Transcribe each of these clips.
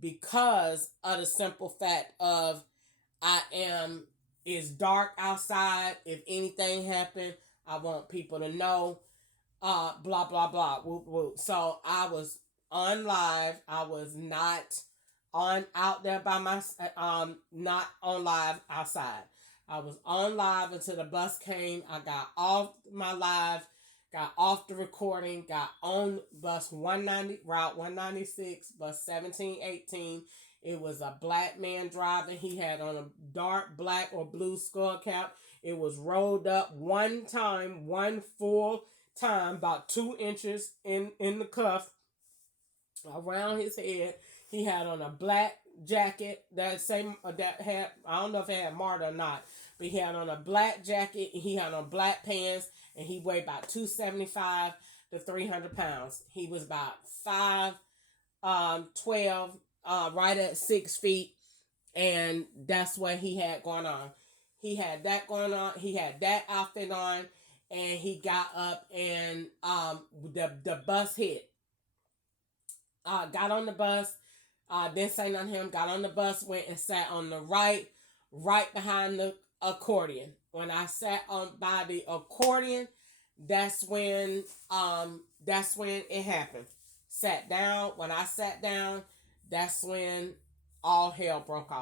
because of the simple fact of it's dark outside. If anything happened, I want people to know. Blah blah blah. Whoop, whoop. So I was on live. I was not on out there by my not on live outside. I was on live until the bus came. I got off my live, got off the recording, got on bus 190, route 196, bus 1718. It was a black man driving. He had on a dark black or blue skull cap. It was rolled up one time, one full time, about 2 inches in the cuff around his head. He had on a black jacket that had, I don't know if it had Marta or not, but he had on a black jacket. He had on black pants, and he weighed about 275 to 300 pounds. He was about 5'12", right at 6 feet, and that's what he had going on. He had that going on. He had that outfit on, and he got up, and the bus hit. Got on the bus. Didn't say nothing to him. Got on the bus, went and sat on the right behind the accordion. When I sat on by the accordion, that's when it happened. Sat down. When I sat down, that's when all hell broke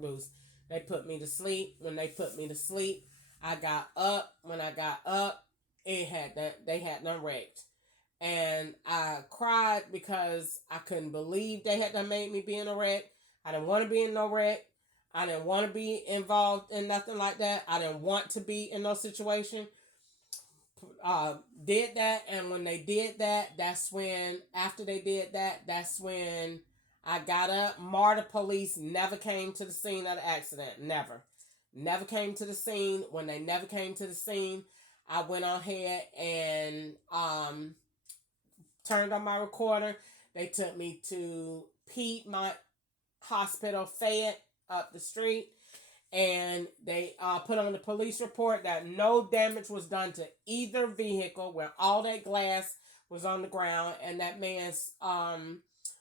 loose. They put me to sleep. When they put me to sleep, I got up. When I got up, they had done wrecked. And I cried because I couldn't believe they had done made me be in a wreck. I didn't want to be in no wreck. I didn't want to be involved in nothing like that. I didn't want to be in no situation. Did that, and when they did that, after they did that, that's when I got up. MARTA police never came to the scene of the accident. Never came to the scene. When they never came to the scene, I went on ahead and turned on my recorder. They took me to Piedmont Hospital, Fayette, up the street, and they put on the police report that no damage was done to either vehicle, where all that glass was on the ground, and that man's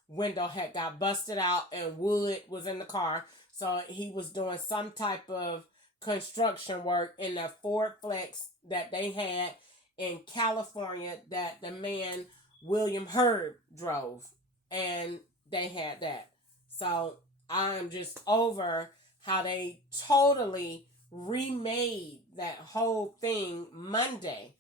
window had got busted out and wood was in the car. So he was doing some type of construction work in that Ford Flex that they had in California that the man William Hurd drove, and they had that. So I'm just over how they totally remade that whole thing Monday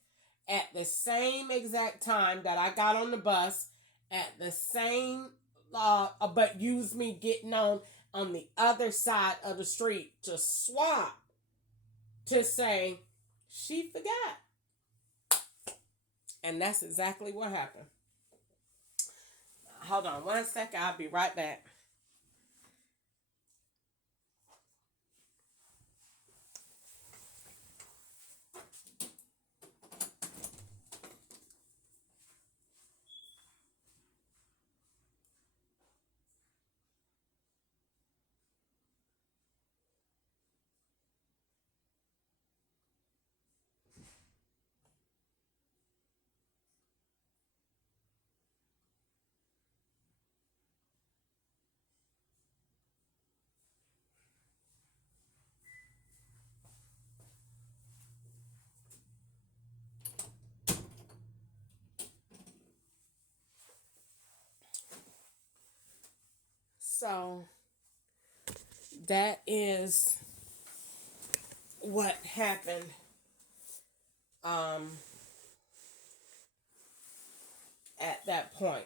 at the same exact time that I got on the bus, at the same but used me getting on the other side of the street to swap, to say she forgot. And that's exactly what happened. Hold on 1 second. I'll be right back. So that is what happened. At that point,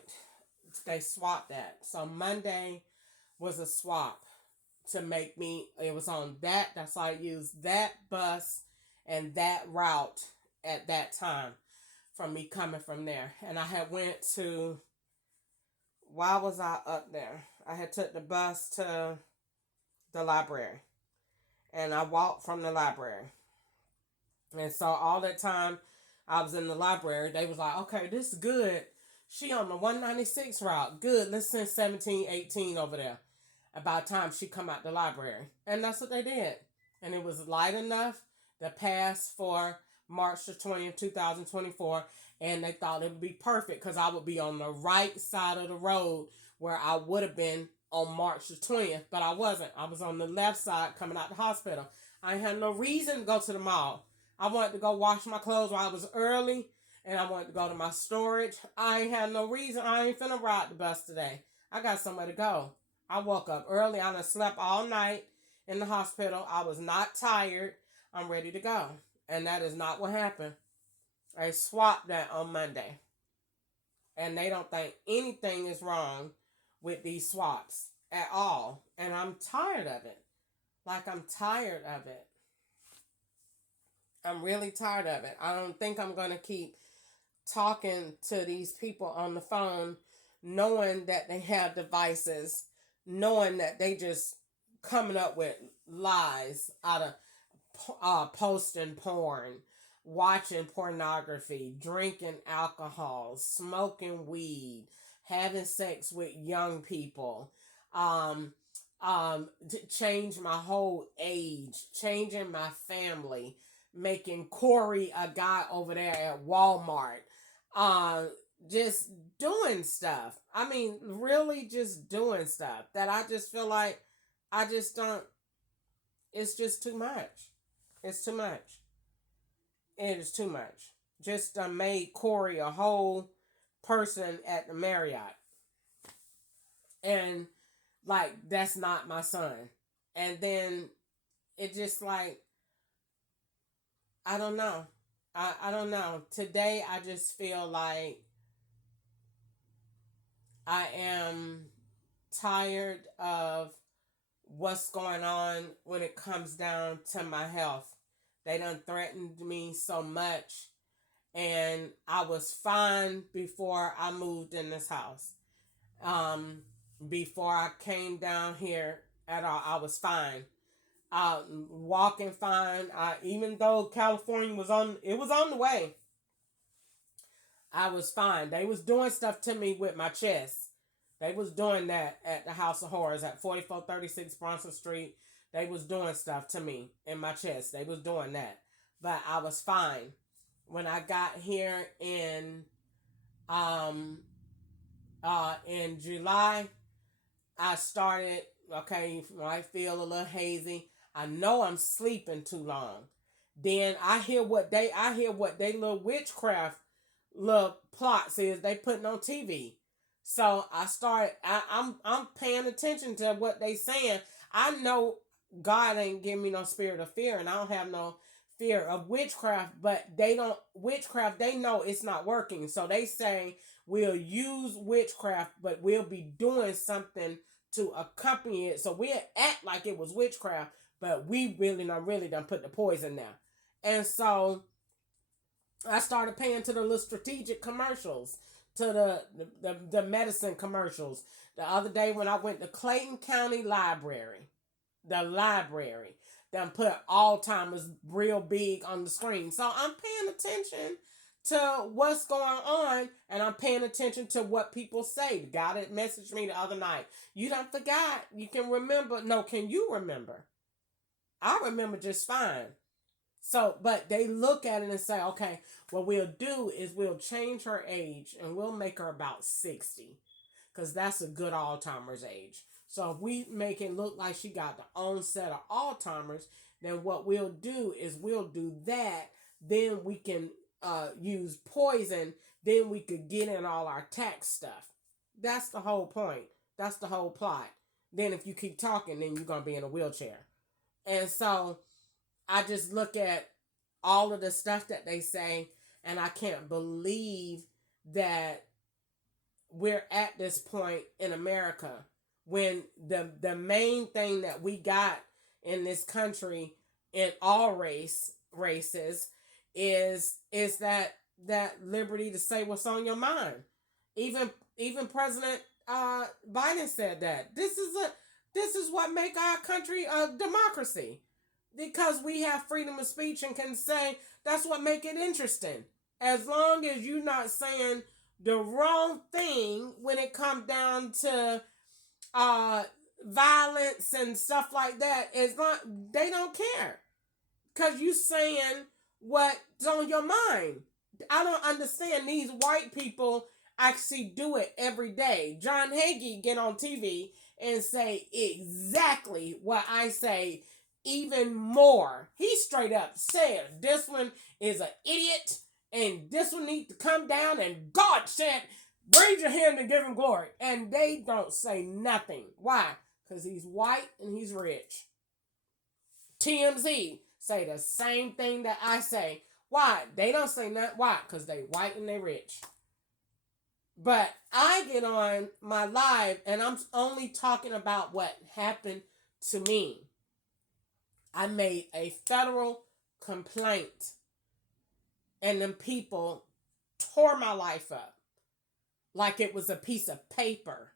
they swapped that. So Monday was a swap to make me. It was on that. That's why I used that bus and that route at that time, from me coming from there. And I had went to. Why was I up there? I had took the bus to the library, and I walked from the library. And so all that time I was in the library, they was like, okay, this is good. She on the 196 route. Good. Let's send 1718 over there. About time she come out the library. And that's what they did. And it was light enough to pass for March the 20th, 2024. And they thought it would be perfect because I would be on the right side of the road where I would have been on March the 20th, but I wasn't. I was on the left side coming out the hospital. I had no reason to go to the mall. I wanted to go wash my clothes while I was early, and I wanted to go to my storage. I ain't had no reason. I ain't finna ride the bus today. I got somewhere to go. I woke up early. I done slept all night in the hospital. I was not tired. I'm ready to go. And that is not what happened. They swapped that on Monday. And they don't think anything is wrong with these swaps at all. And I'm tired of it. Like, I'm tired of it. I'm really tired of it. I don't think I'm going to keep talking to these people on the phone knowing that they have devices, knowing that they just coming up with lies out of posting porn, watching pornography, drinking alcohol, smoking weed, having sex with young people, to change my whole age, changing my family, making Corey a guy over there at Walmart, just doing stuff. I mean, really just doing stuff that I just feel like I just don't, it's just too much. It's too much. It is too much. Just made Corey a whole person at the Marriott. And like, that's not my son. And then it just like, I don't know. I don't know. Today I just feel like I am tired of what's going on when it comes down to my health. They done threatened me so much. And I was fine before I moved in this house. Before I came down here at all, I was fine. Walking fine. Even though California was on the way. I was fine. They was doing stuff to me with my chest. They was doing that at the House of Horrors at 4436 Bronson Street. They was doing stuff to me in my chest. They was doing that. But I was fine. When I got here in July, I started, okay, I feel a little hazy. I know I'm sleeping too long. Then I hear what they little witchcraft little plots is they putting on TV. So I'm paying attention to what they saying. I know God ain't giving me no spirit of fear, and I don't have no fear of witchcraft, but they know it's not working. So they say we'll use witchcraft, but we'll be doing something to accompany it. So we'll act like it was witchcraft, but we really done put the poison there. And so I started paying to the little strategic commercials, to the medicine commercials. The other day when I went to Clayton County Library, them put Alzheimer's real big on the screen. So I'm paying attention to what's going on, and I'm paying attention to what people say. The guy that messaged me the other night, you done forgot. You can remember. No, can you remember? I remember just fine. So, but they look at it and say, okay, what we'll do is we'll change her age and we'll make her about 60. Because that's a good Alzheimer's age. So if we make it look like she got the onset of Alzheimer's, then what we'll do is we'll do that. Then we can use poison. Then we could get in all our tax stuff. That's the whole point. That's the whole plot. Then if you keep talking, then you're going to be in a wheelchair. And so I just look at all of the stuff that they say, and I can't believe that we're at this point in America when the main thing that we got in this country in all races is that liberty to say what's on your mind. Even President Biden said that this is what make our country a democracy. Because we have freedom of speech and can say, that's what make it interesting. As long as you're not saying the wrong thing when it comes down to violence and stuff like that, they don't care. Because you saying what's on your mind. I don't understand these white people. I see do it every day. John Hagee get on TV and say exactly what I say, even more. He straight up said this one is an idiot and this one needs to come down, and God said, raise your hand and give him glory. And they don't say nothing. Why? Because he's white and he's rich. TMZ say the same thing that I say. Why? They don't say nothing. Why? Because they white and they rich. But I get on my live and I'm only talking about what happened to me. I made a federal complaint and them people tore my life up like it was a piece of paper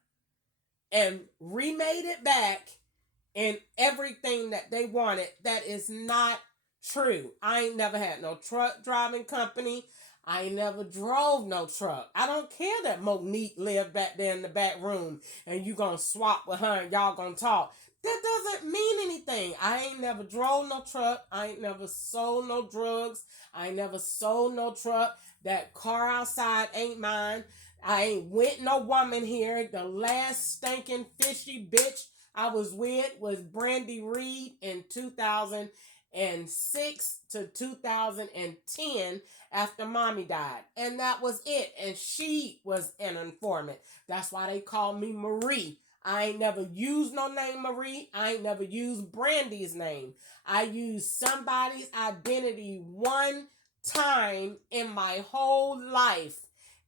and remade it back in everything that they wanted. That is not true. I ain't never had no truck driving company. I ain't never drove no truck. I don't care that Monique lived back there in the back room and you gonna swap with her and y'all gonna talk. That doesn't mean anything. I ain't never drove no truck. I ain't never sold no drugs. I ain't never sold no truck. That car outside ain't mine. I ain't with no woman here. The last stinking fishy bitch I was with was Brandy Reed in 2006 to 2010 after mommy died. And that was it. And she was an informant. That's why they call me Marie. I ain't never used no name Marie. I ain't never used Brandy's name. I used somebody's identity one time in my whole life.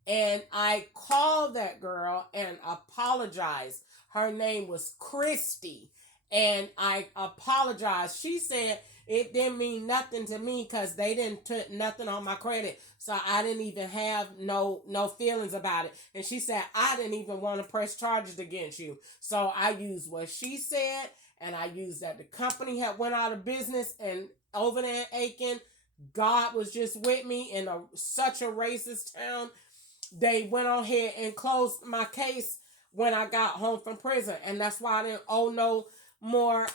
And I called that girl and apologized. Her name was Christy. And I apologized. She said it didn't mean nothing to me because they didn't put nothing on my credit. So I didn't even have no feelings about it. And she said, I didn't even want to press charges against you. So I used what she said, and I used that the company had went out of business, and over there in Aiken, God was just with me in such a racist town. They went on ahead and closed my case when I got home from prison. And that's why I didn't owe no more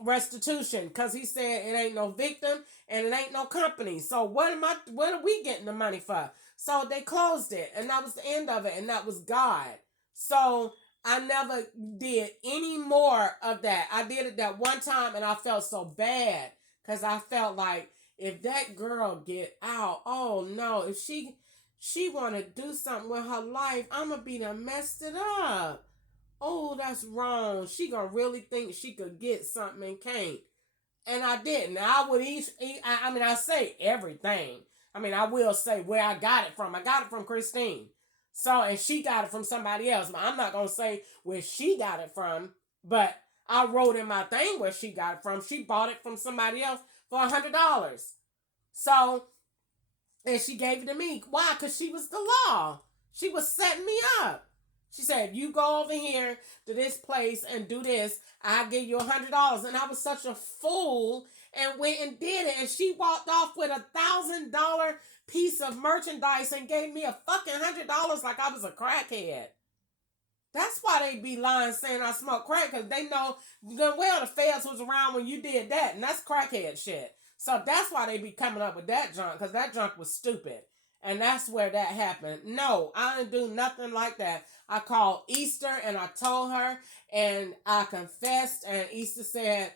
restitution. Because he said it ain't no victim and it ain't no company. So what are we getting the money for? So they closed it. And that was the end of it. And that was God. So I never did any more of that. I did it that one time and I felt so bad. Because I felt like if that girl get out, oh no, if she want to do something with her life, I'm going to be done messed it up. Oh, that's wrong. She going to really think she could get something and can't. And I didn't. I would I say everything. I will say where I got it from. I got it from Christine. So, and she got it from somebody else. But I'm not going to say where she got it from. But I wrote in my thing where she got it from. She bought it from somebody else for $100. So, and she gave it to me. Why? Because she was the law. She was setting me up. She said, if you go over here to this place and do this, I'll give you $100. And I was such a fool and went and did it. And she walked off with $1,000 piece of merchandise and gave me a fucking $100 like I was a crackhead. That's why they be lying saying I smoke crack, because they know well the feds was around when you did that. And that's crackhead shit. So that's why they be coming up with that junk, because that junk was stupid. And that's where that happened. No, I didn't do nothing like that. I called Easter and I told her and I confessed, and Easter said,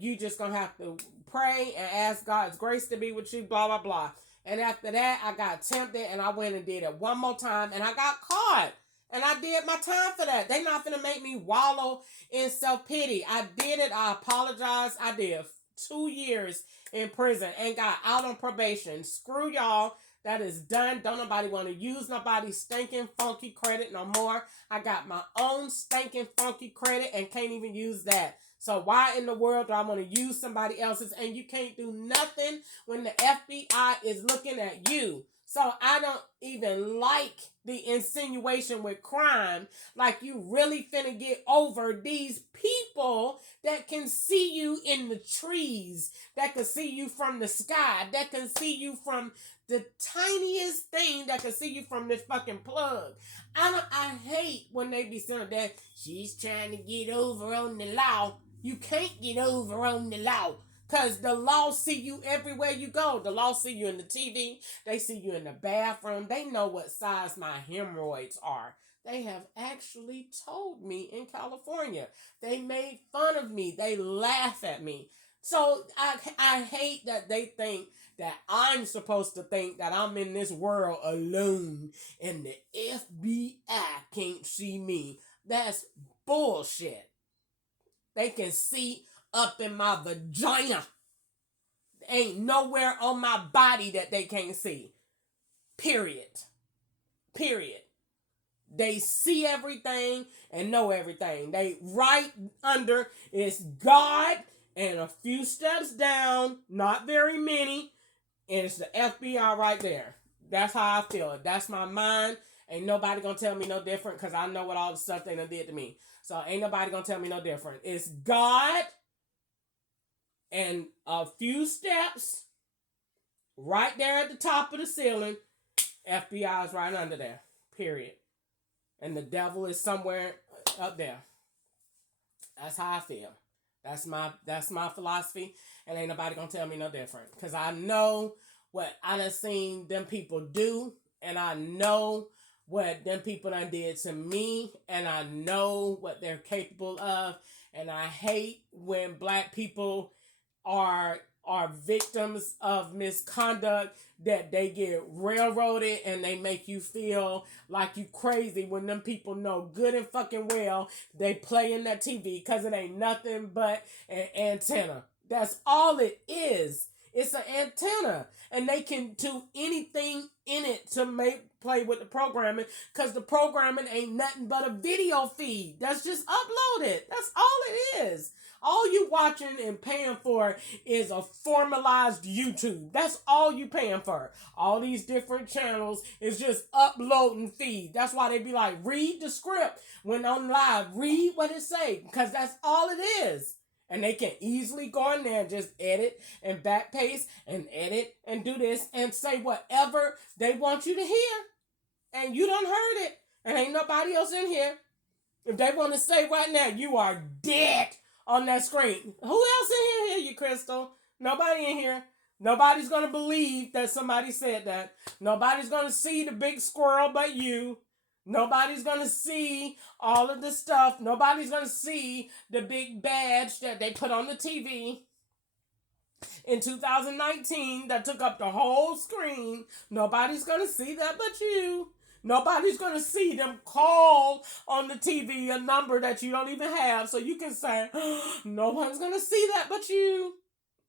you just gonna have to pray and ask God's grace to be with you, blah, blah, blah. And after that, I got tempted and I went and did it one more time and I got caught. And I did my time for that. They not gonna make me wallow in self-pity. I did it. I apologize. I did 2 years in prison and got out on probation. Screw y'all. That is done. Don't nobody want to use nobody's stinking funky credit no more. I got my own stinking funky credit and can't even use that. So why in the world do I want to use somebody else's? And you can't do nothing when the FBI is looking at you. So I don't even like the insinuation with crime. Like you really finna get over these people that can see you in the trees, that can see you from the sky, that can see you from the tiniest thing, that can see you from this fucking plug. I hate when they be saying that she's trying to get over on the law. You can't get over on the law. Because the law see you everywhere you go. The law see you in the TV. They see you in the bathroom. They know what size my hemorrhoids are. They have actually told me in California. They made fun of me. They laugh at me. So I hate that they think that I'm supposed to think that I'm in this world alone and the FBI can't see me. That's bullshit. They can see up in my vagina. Ain't nowhere on my body that they can't see. Period. Period. They see everything and know everything. They right under is God, and a few steps down, not very many, and it's the FBI right there. That's how I feel. That's my mind. Ain't nobody gonna tell me no different because I know what all the stuff they done did to me. So ain't nobody gonna tell me no different. It's God and a few steps right there at the top of the ceiling. FBI is right under there. Period. And the devil is somewhere up there. That's how I feel. That's my philosophy, and ain't nobody gonna tell me no different. Cause I know what I done seen them people do, and I know what them people done did to me, and I know what they're capable of, and I hate when black people are victims of misconduct, that they get railroaded and they make you feel like you crazy when them people know good and fucking well they play in that TV because it ain't nothing but an antenna. That's all it is. It's an antenna, and they can do anything in it to play with the programming, because the programming ain't nothing but a video feed that's just uploaded. That's all it is. All you watching and paying for is a formalized YouTube. That's all you paying for. All these different channels is just uploading feed. That's why they be like, read the script when on live. Read what it say, because that's all it is. And they can easily go in there and just edit and back paste and edit and do this and say whatever they want you to hear. And you done heard it. And ain't nobody else in here. If they want to say right now, you are dead on that screen. Who else in here, you Crystal? Nobody in here. Nobody's going to believe that somebody said that. Nobody's going to see the big squirrel but you. Nobody's going to see all of the stuff. Nobody's going to see the big badge that they put on the TV in 2019 that took up the whole screen. Nobody's going to see that but you. Nobody's going to see them call on the TV a number that you don't even have, so you can say, no one's going to see that but you.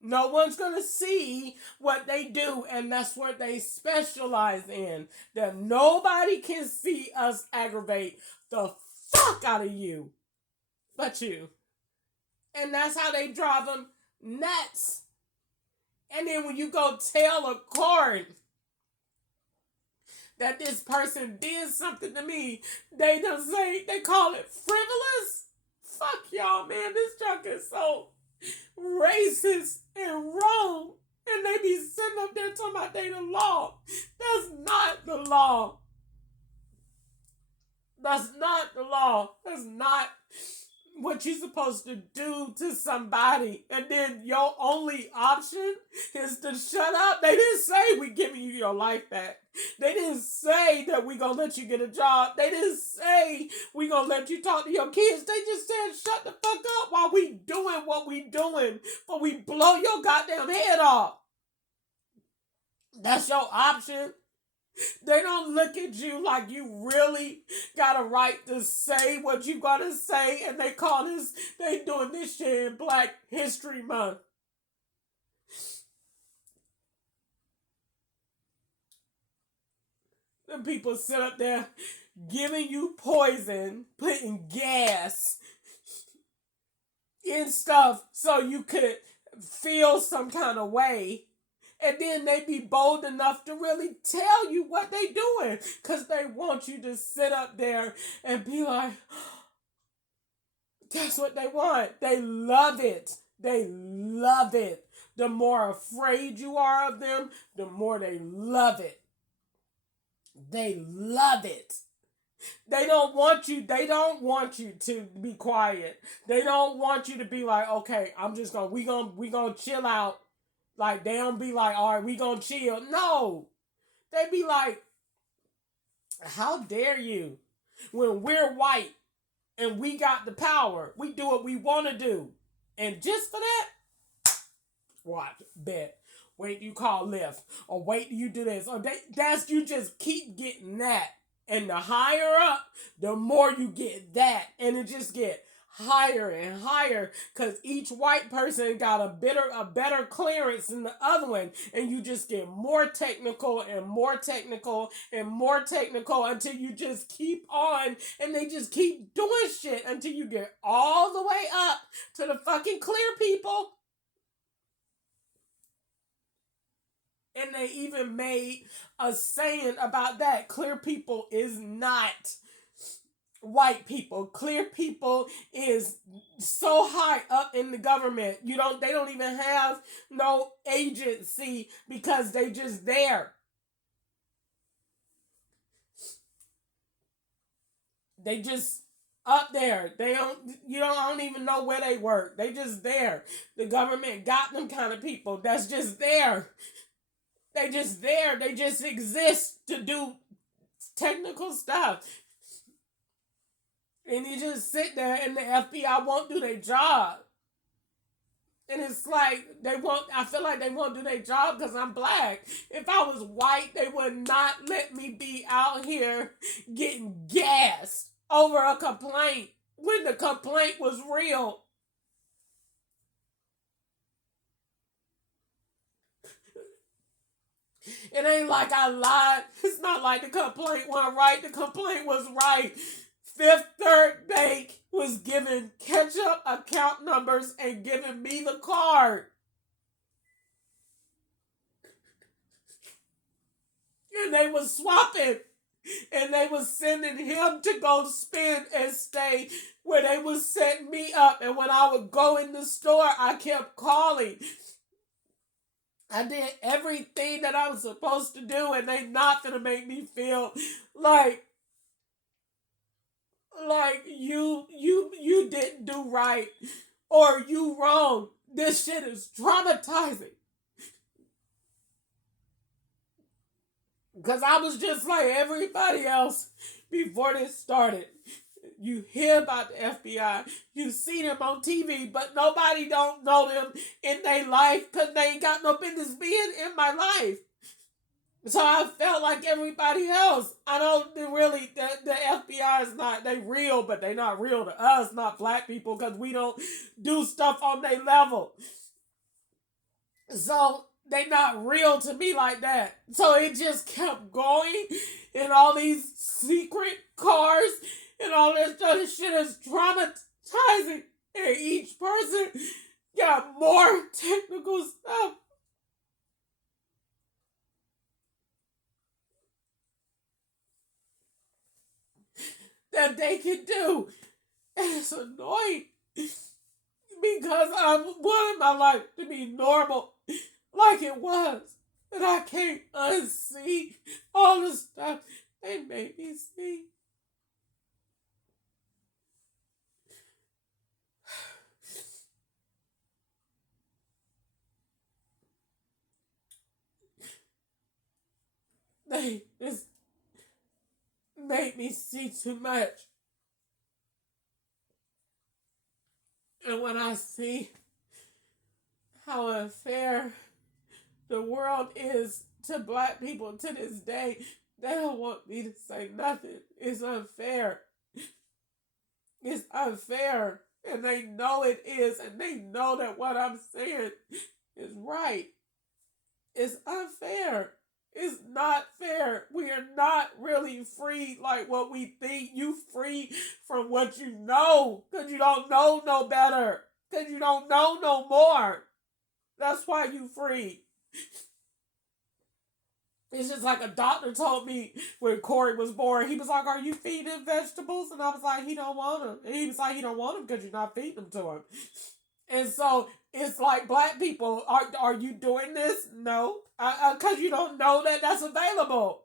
No one's going to see what they do, and that's what they specialize in. That nobody can see us aggravate the fuck out of you but you. And that's how they drive them nuts. And then when you go tell a court that this person did something to me, they call it frivolous. Fuck y'all, man. This junk is so racist and wrong. And they be sitting up there talking about they the law. That's not the law. That's not the law. That's not what you're supposed to do to somebody. And then your only option is to shut up. They didn't say we giving you your life back. They didn't say that we gonna let you get a job. They didn't say we gonna let you talk to your kids. They just said shut the fuck up while we doing what we doing, but we blow your goddamn head off. That's your option. They don't look at you like you really got a right to say what you gotta say, and they doing this shit in Black History Month. Them people sit up there giving you poison, putting gas in stuff so you could feel some kind of way. And then they be bold enough to really tell you what they doing, because they want you to sit up there and be like, that's what they want. They love it. They love it. The more afraid you are of them, the more they love it. They love it. They don't want you. They don't want you to be quiet. They don't want you to be like, okay, I'm just gonna we gonna chill out. Like they don't be like, all right, we gonna chill. No, they be like, how dare you? When we're white and we got the power, we do what we want to do, and just for that, watch, bet. Wait, you call Lyft, or wait, you do this, or that's you just keep getting that. And the higher up, the more you get that. And it just get higher and higher because each white person got a better clearance than the other one. And you just get more technical and more technical and more technical until you just keep on and they just keep doing shit until you get all the way up to the fucking clear people. And they even made a saying about that. Clear people is not white people. Clear people is so high up in the government. They don't even have no agency because they just there. They just up there. I don't even know where they work. They just there. The government got them kind of people that's just there. They just there. They just exist to do technical stuff. And you just sit there and the FBI won't do their job. And it's like I feel like they won't do their job because I'm black. If I was white, they would not let me be out here getting gassed over a complaint when the complaint was real. It ain't like I lied. It's not like the complaint wasn't right. The complaint was right. Fifth Third Bank was giving ketchup account numbers and giving me the card. And they was swapping. And they was sending him to go spend and stay where they was setting me up. And when I would go in the store, I kept calling. I did everything that I was supposed to do, and they not gonna make me feel like you didn't do right or you wrong. This shit is traumatizing. Because I was just like everybody else before this started. You hear about the FBI, you see them on TV, but nobody don't know them in their life because they ain't got no business being in my life. So I felt like everybody else. I don't really, the FBI is not, they real, but they not real to us, not black people, because we don't do stuff on their level. So they not real to me like that. So it just kept going in all these secret cars and all this other shit is traumatizing. And each person got more technical stuff that they can do. And it's annoying because I wanted my life to be normal like it was. And I can't unsee all the stuff they made me see. They just made me see too much. And when I see how unfair the world is to black people to this day, they don't want me to say nothing. It's unfair. It's unfair. And they know it is. And they know that what I'm saying is right. It's unfair. It's not fair. We are not really free like what we think. You free from what you know. Because you don't know no better. Because you don't know no more. That's why you free. It's just like a doctor told me when Corey was born. He was like, are you feeding him vegetables? And I was like, he don't want them. And he was like, he don't want them because you're not feeding them to him. And so it's like black people, are you doing this? No. Because you don't know that that's available.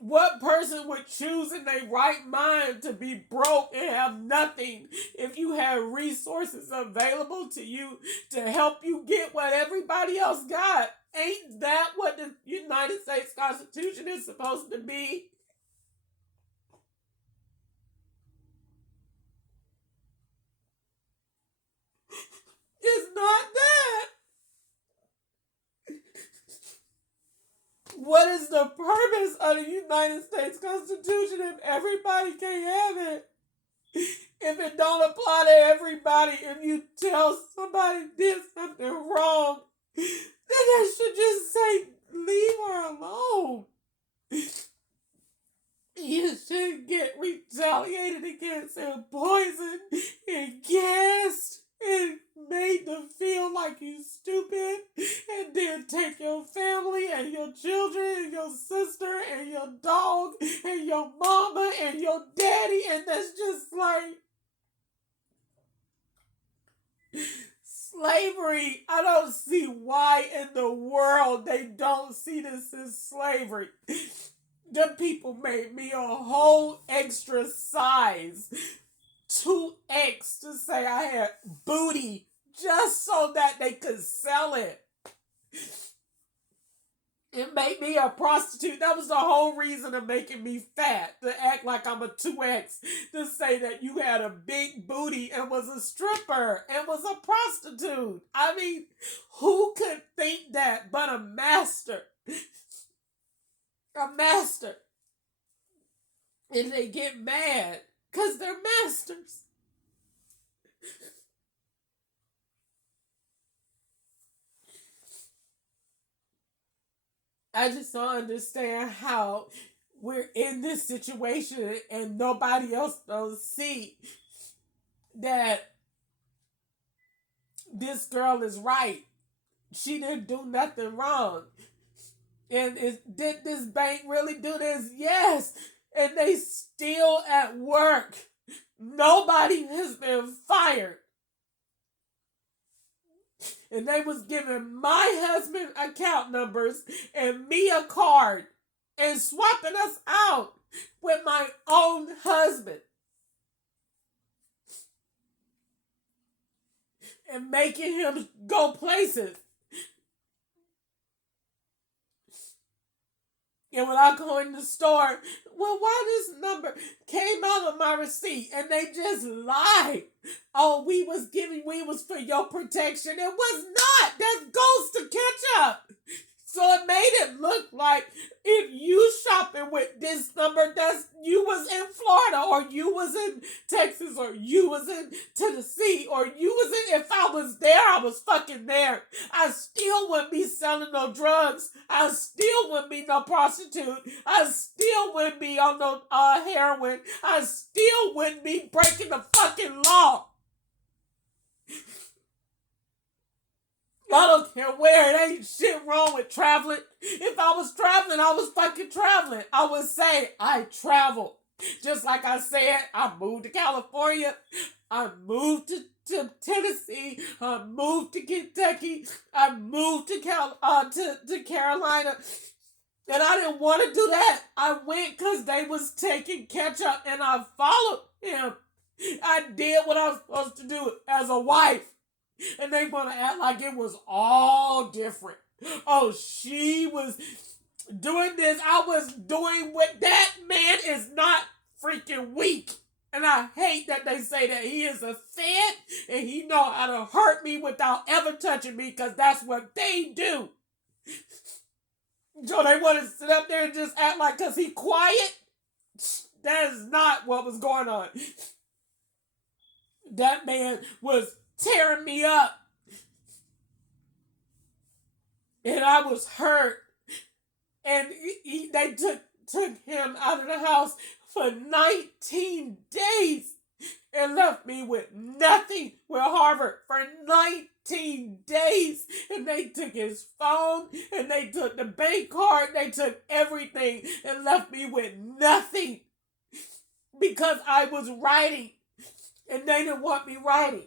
What person would choose in their right mind to be broke and have nothing if you had resources available to you to help you get what everybody else got? Ain't that what the United States Constitution is supposed to be? It's not that. What is the purpose of the United States Constitution if everybody can't have it? If it don't apply to everybody, if you tell somebody did something wrong, then they should just say, leave her alone. You should get retaliated against and poisoned and gassed and made to feel like you stupid, and then take your family and your children and your sister and your dog and your mama and your daddy, and that's just like slavery. I don't see why in the world they don't see this as slavery. The people made me a whole extra size 2X to say I had booty just so that they could sell it. It made me a prostitute. That was the whole reason of making me fat, to act like I'm a 2X, to say that you had a big booty and was a stripper and was a prostitute. I mean, who could think that but a master? A master. And they get mad because they're masters. I just don't understand how we're in this situation and nobody else don't see that this girl is right. She didn't do nothing wrong. And did this bank really do this? Yes. And they still at work. Nobody has been fired. And they was giving my husband account numbers and me a card and swapping us out with my own husband. And making him go places. And when I go in the store, well, why this number came out of my receipt? And they just lied. Oh, we was for your protection. It was not. That's Ghost to catch up. So it made it look like if you shopping with this number, that's you was in Florida, or you was in Texas, or you was in Tennessee, or you was in, if I was there, I was fucking there. I still wouldn't be selling no drugs. I still wouldn't be no prostitute. I still wouldn't be on no heroin. I still wouldn't be breaking the fucking law. I don't care where. It ain't shit wrong with traveling. If I was traveling, I was fucking traveling. I would say I traveled. Just like I said, I moved to California. I moved to Tennessee. I moved to Kentucky. I moved to Carolina. And I didn't want to do that. I went because they was taking ketchup, and I followed him. I did what I was supposed to do as a wife. And they want to act like it was all different. Oh, she was doing this. I was doing what that man is not freaking weak. And I hate that they say that he is a fed and he know how to hurt me without ever touching me, because that's what they do. So they want to sit up there and just act like because he quiet. That is not what was going on. That man was tearing me up. And I was hurt. And they took him out of the house for 19 days and left me with nothing with Harvard for 19 days. And they took his phone, and they took the bank card, they took everything and left me with nothing because I was writing and they didn't want me writing.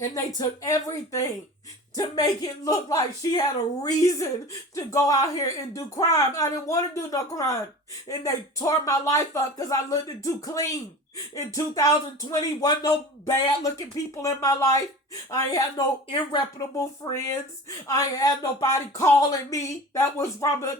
And they took everything to make it look like she had a reason to go out here and do crime. I didn't want to do no crime. And they tore my life up because I looked too clean. In 2020, wasn't no bad looking people in my life. I ain't had no irreputable friends. I ain't had nobody calling me that was from a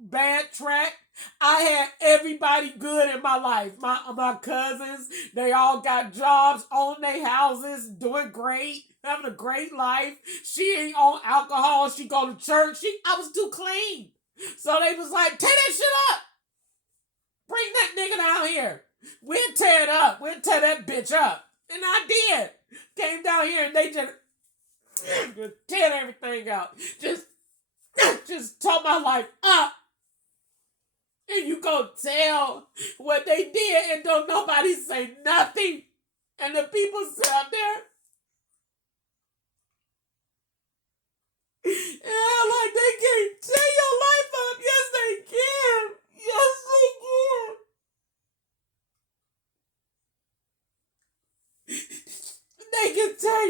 bad track. I had everybody good in my life. My cousins, they all got jobs, own their houses, doing great, having a great life. She ain't on alcohol. She go to church. I was too clean. So they was like, tear that shit up. Bring that nigga down here. We'll tear it up. We'll tear that bitch up. And I did. Came down here and they just tear everything out. Just tore my life up. And you go tell what they did and don't nobody say nothing. And the people sit up there. Yeah, like they can't tear your life up. Yes, they can. Yes, they can. They can tear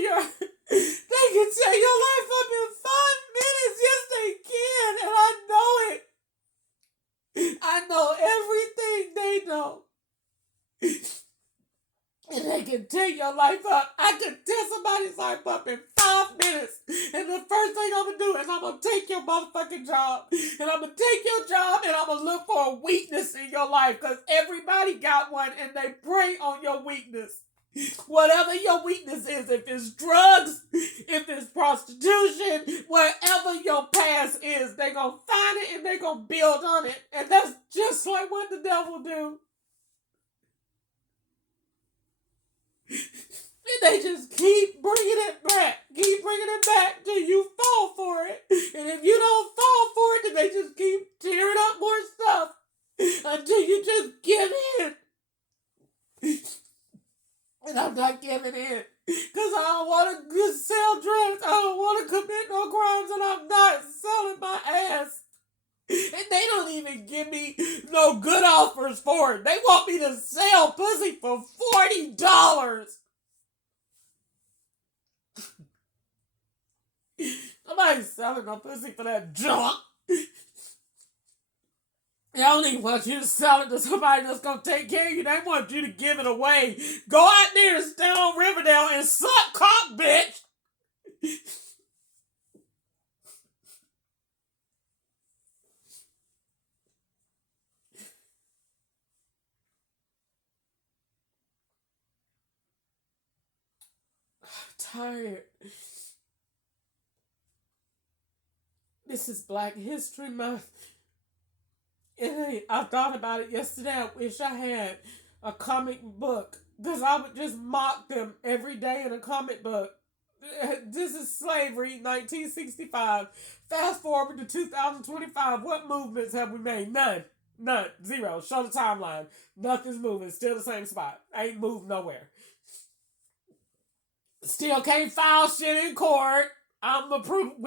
your life up in 5 minutes. Yes, they can. And I know it. I know everything they know. And they can tear your life up. I can tear somebody's life up in 5 minutes. And the first thing I'm going to do is I'm going to take your motherfucking job. And I'm going to take your job and I'm going to look for a weakness in your life. Because everybody got one and they prey on your weakness. Whatever your weakness is, if it's drugs, if it's prostitution, whatever your past is, they're going to find it and they're going to build on it. And that's just like what the devil do. And they just keep bringing it back till you fall for it. And if you don't fall for it, then they just keep tearing up more stuff until you just give in. And I'm not giving in because I don't want to sell drugs. I don't want to commit no crimes, and I'm not selling my ass. And they don't even give me no good offers for it. They want me to sell pussy for $40. Nobody's selling no pussy for that junk. They don't even want you to sell it to somebody that's going to take care of you. They want you to give it away. Go out there and stand on Riverdale and suck cock, bitch. Tired. This is Black History Month. I thought about it yesterday. I wish I had a comic book because I would just mock them every day in a comic book. This is slavery, 1965. Fast forward to 2025. What movements have we made? None. Zero. Show the timeline. Nothing's moving. Still the same spot. Ain't moved nowhere. Still can't file shit in court. I'm a proof